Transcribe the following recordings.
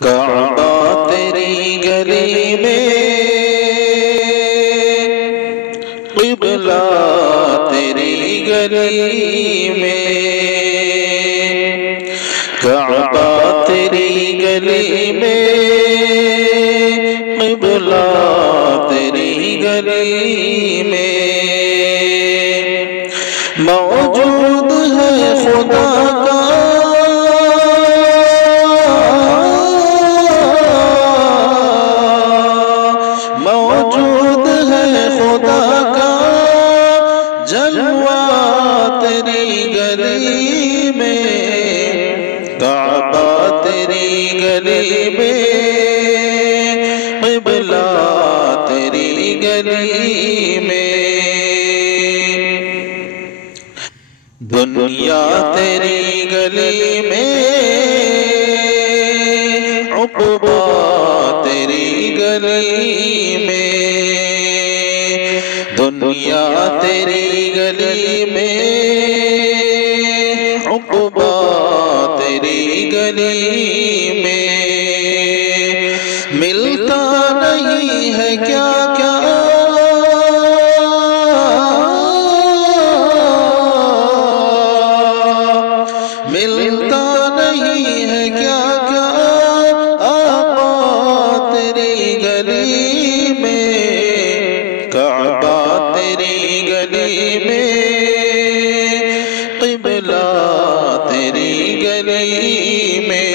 کعبہ تیری گلی میں قبلہ تیری گلی میں کعبہ تیری گلی میں قبلہ تیری گلی میں موجود ہے خدا کا موجود ہے خدا کا جلوہ تیری گلی میں کعبہ تیری گلی میں قبلہ تیری گلی میں دنیا تیری گلی میں عقبہ تیری گلی میں دنیا تیری گلی میں عقبہ تیری گلی میں ملتا نہیں ہے کیا کیا ملتا نہیں ہے کیا کیا آقا تیری گلی میں کعبہ تیری گلی میں قبلہ تیری گلی میں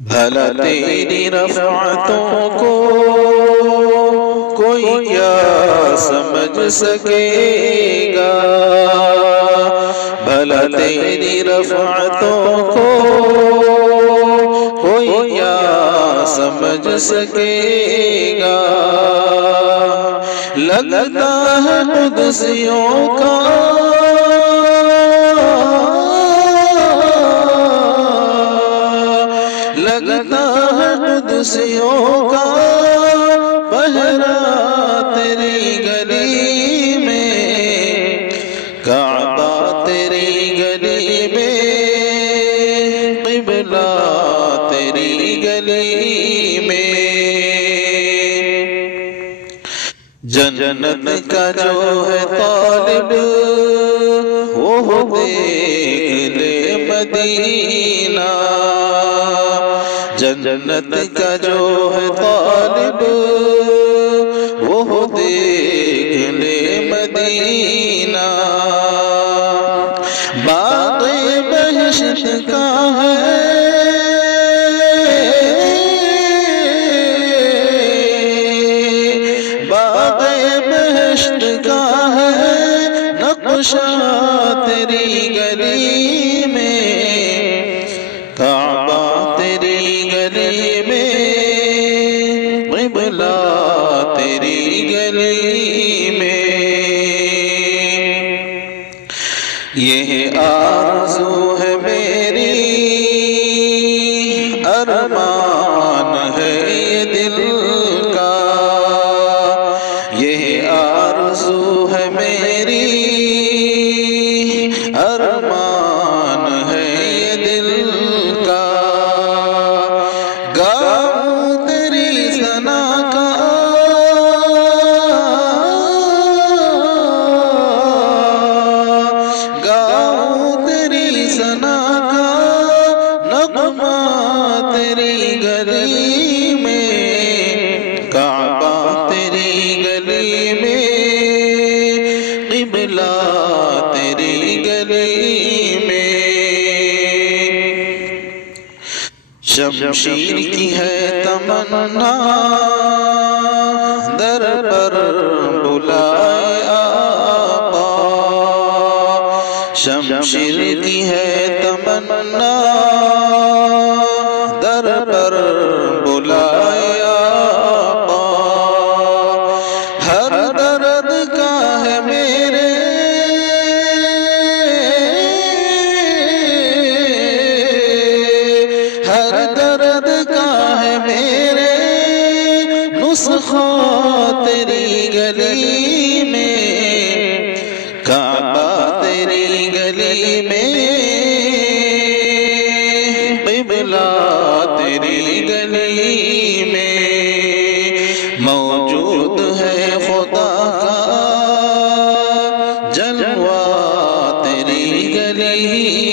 بھلا تیری رفعتوں کو کوئی کیا سمجھ سکے گا بھلا تیری رفعتوں کو کوئی کیا سمجھ سکے گا لگتا ہے قدسیوں کا لگتا ہے قدسیوں کا پہرا تیری گلی میں کعبہ تیری گلی میں قبلہ تیری گلی میں جنت کا جو ہے طالب وہ دیکھ لے مدینہ جنت کا جو ہے طالب وہ دیکھ لے مدینہ باغ بہشت کا ہے باغ بہشت کا ہے نقشہ تیری گلی میں کعبہ تیری گلی میں قبلہ تیری گلی میں یہ آرزو ہے میری ارمان ہے یہ دل کا یہ آرزو ہے میری ارمان ہے یہ دل کا گاؤں تیری ثنا کا گاؤں تیری ثنا کا نغمہ تیری گلی میں کعبہ تیری گلی میں قبلہ تیری گلی میں شمشیر کی ہے تمنا در پر بلائے آقا شمشیر کی ہے تمنا در پر بلائے آقا ہر درد کا ہے میرے ہر درد کا ہے میرے نسخہ تیری گلی میں کعبہ تیری گلی میں گلی